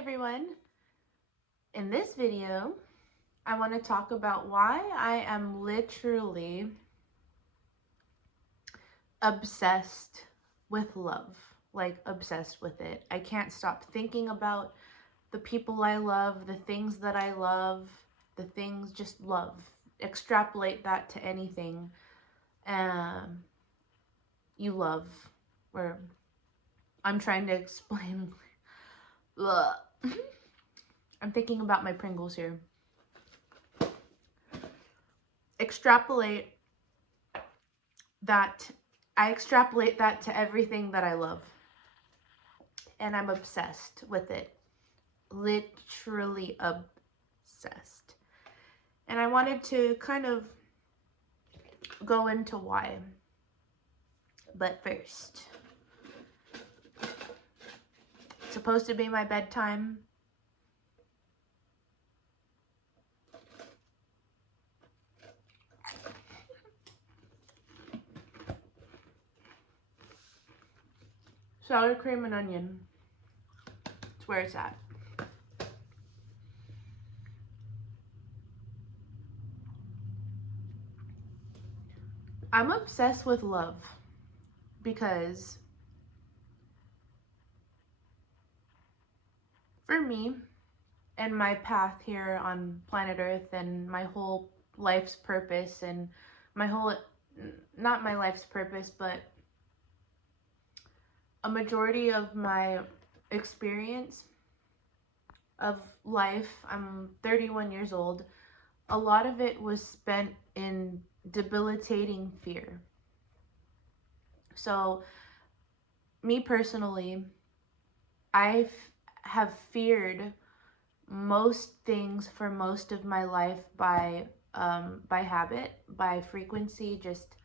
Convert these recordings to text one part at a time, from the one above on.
everyone. In this video, I want to talk about why I am literally obsessed with love. Like, obsessed with it. I can't stop thinking about the people I love, the things that I love, the things just love. Extrapolate that to anything you love. Or I'm trying to explain. I'm thinking about my Pringles here. I extrapolate that to everything that I love. And I'm obsessed with it. Literally obsessed. And I wanted to kind of go into why. But first, it's supposed to be my bedtime. Sour cream and onion. It's where it's at. I'm obsessed with love because for me and my path here on planet Earth and my whole life's purpose and not my life's purpose, but a majority of my experience of life, I'm 31 years old, a lot of it was spent in debilitating fear. So, me personally, I have feared most things for most of my life by habit, by frequency, just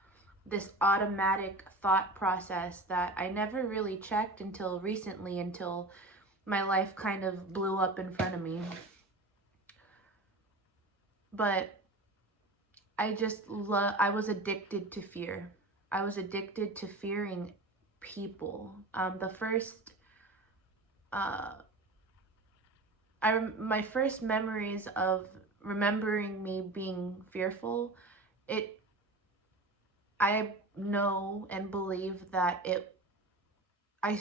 this automatic thought process that I never really checked until recently, until my life kind of blew up in front of me. But I was addicted to fear. I was addicted to fearing people. My first memories of remembering me being fearful, I know and believe that I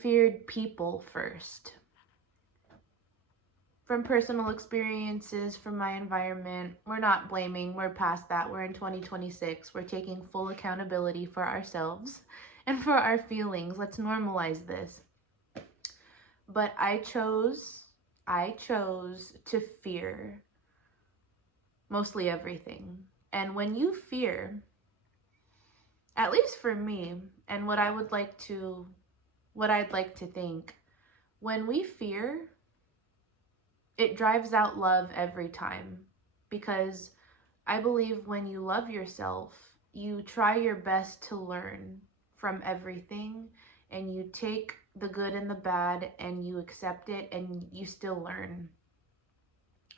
feared people first. From personal experiences, from my environment. We're not blaming, we're past that. We're in 2026. We're taking full accountability for ourselves and for our feelings. Let's normalize this. But I chose to fear mostly everything. And when you fear, at least for me, and what I'd like to think, when we fear, it drives out love every time, because I believe when you love yourself, you try your best to learn from everything, and you take the good and the bad and you accept it, and you still learn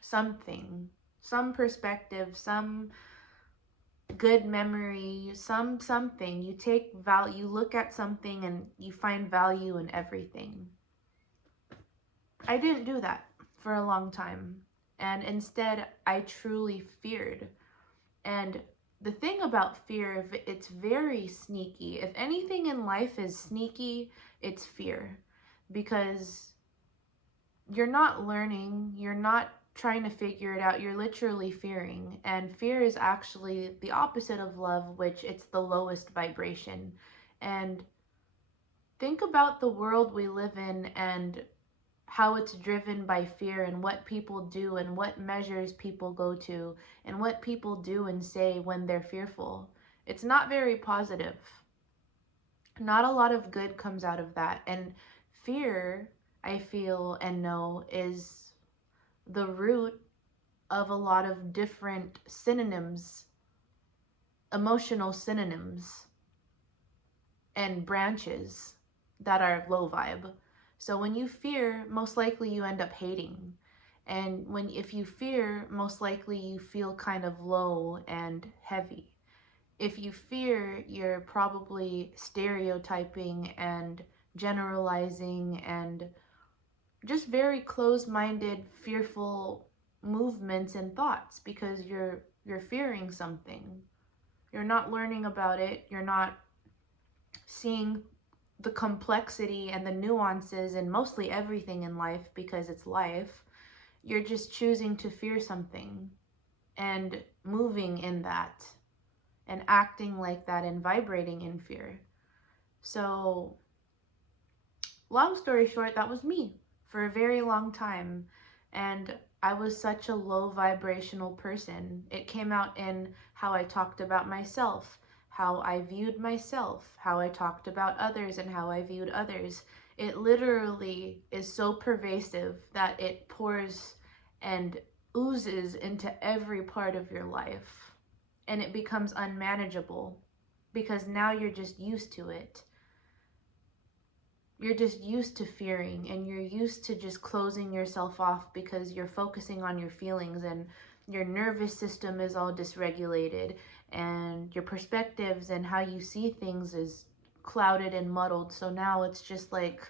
something, some perspective, some good memory, something. You take value, you look at something and you find value in everything. I didn't do that for a long time. And instead, I truly feared. And the thing about fear, it's very sneaky. If anything in life is sneaky, it's fear. Because you're not learning, you're not trying to figure it out, you're literally fearing. And fear is actually the opposite of love, which it's the lowest vibration. And think about the world we live in and how it's driven by fear, and what people do and what measures people go to and what people do and say when they're fearful. It's not very positive. Not a lot of good comes out of that. And fear, I feel and know, is the root of a lot of different synonyms, emotional synonyms and branches that are low vibe. So when you fear, most likely you end up hating. And if you fear, most likely you feel kind of low and heavy. If you fear, you're probably stereotyping and generalizing and just very closed-minded, fearful movements and thoughts because you're fearing something. You're not learning about it. You're not seeing the complexity and the nuances and mostly everything in life because it's life. You're just choosing to fear something and moving in that and acting like that and vibrating in fear. So, long story short, that was me for a very long time. And I was such a low vibrational person. It came out in how I talked about myself, how I viewed myself, how I talked about others, and how I viewed others. It literally is so pervasive that it pours and oozes into every part of your life. And it becomes unmanageable because now you're just used to it. You're just used to fearing, and you're used to just closing yourself off because you're focusing on your feelings, and your nervous system is all dysregulated, and your perspectives and how you see things is clouded and muddled. So now it's just like,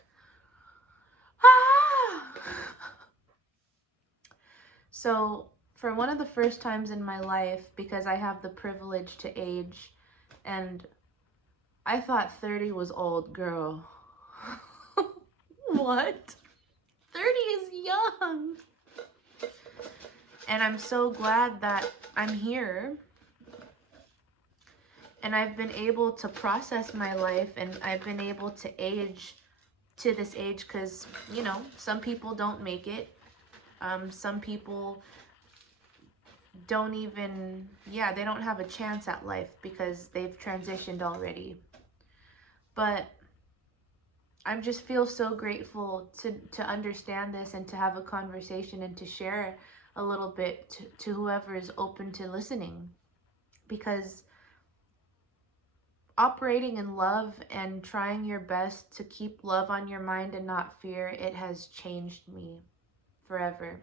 ah! So for one of the first times in my life, because I have the privilege to age, and I thought 30 was old, girl. What? 30 is young. And I'm so glad that I'm here. And I've been able to process my life, and I've been able to age to this age because, you know, some people don't make it. Some people don't even, they don't have a chance at life because they've transitioned already. But I just feel so grateful to understand this and to have a conversation and to share a little bit to whoever is open to listening. Because operating in love and trying your best to keep love on your mind and not fear, it has changed me forever.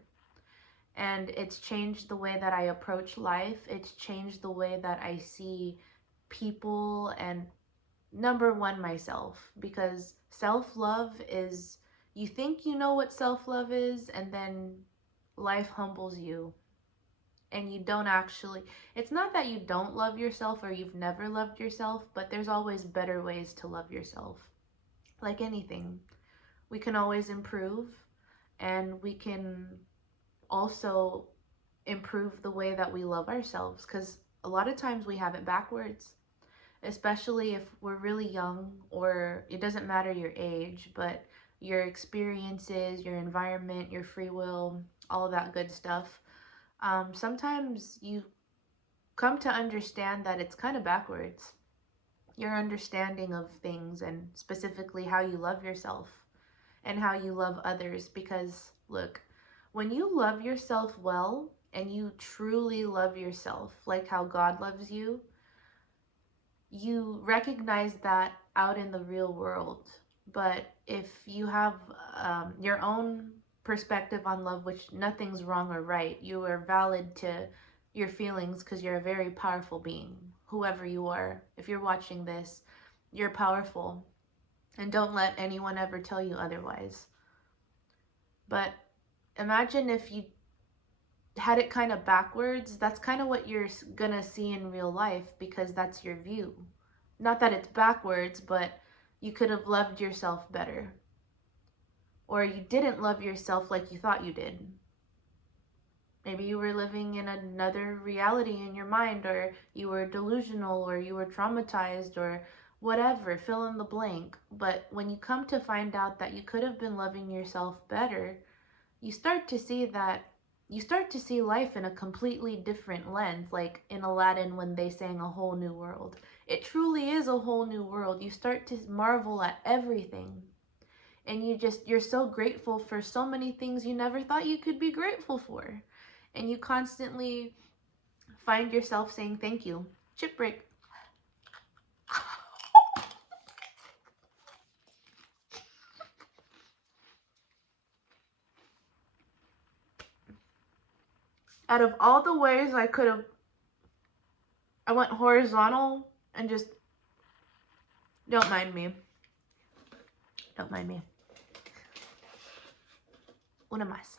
And it's changed the way that I approach life. It's changed the way that I see people and, number one, myself. Because self-love is, you think you know what self-love is, and then life humbles you. And you don't actually, it's not that you don't love yourself or you've never loved yourself, but there's always better ways to love yourself. Like anything, we can always improve, and we can also improve the way that we love ourselves, because a lot of times we have it backwards, especially if we're really young, or it doesn't matter your age, but your experiences, your environment, your free will, all of that good stuff. Sometimes you come to understand that it's kind of backwards. Your understanding of things, and specifically how you love yourself and how you love others. Because look, when you love yourself well and you truly love yourself like how God loves you, you recognize that out in the real world. But if you have your own perspective on love, which nothing's wrong or right, you are valid to your feelings because you're a very powerful being, whoever you are. If you're watching this, you're powerful, and don't let anyone ever tell you otherwise. But imagine if you had it kind of backwards. That's kind of what you're gonna see in real life, because that's your view. Not that it's backwards, but you could have loved yourself better. Or you didn't love yourself like you thought you did. Maybe you were living in another reality in your mind, or you were delusional, or you were traumatized, or whatever, fill in the blank. But when you come to find out that you could have been loving yourself better, you start to see life in a completely different lens, like in Aladdin when they sang A Whole New World. It truly is a whole new world. You start to marvel at everything. And you're so grateful for so many things you never thought you could be grateful for. And you constantly find yourself saying thank you. Chip break. Out of all the ways I went horizontal and just, don't mind me. Don't mind me. Una más.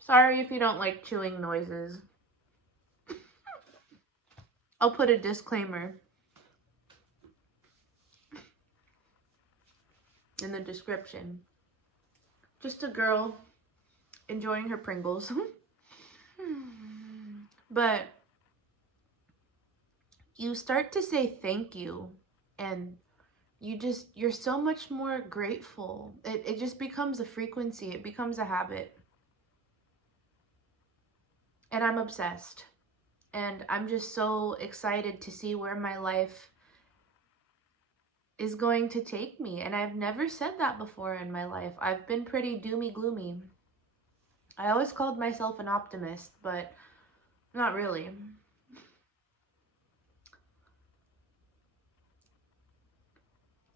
Sorry if you don't like chewing noises. I'll put a disclaimer in the description. Just a girl enjoying her Pringles. But you start to say thank you, and you're so much more grateful. It just becomes a frequency. It becomes a habit. And I'm obsessed. And I'm just so excited to see where my life is going to take me. And I've never said that before in my life. I've been pretty doomy gloomy. I always called myself an optimist, but not really.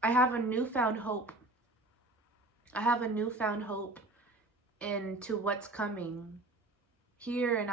I have a newfound hope. I have a newfound hope into what's coming here in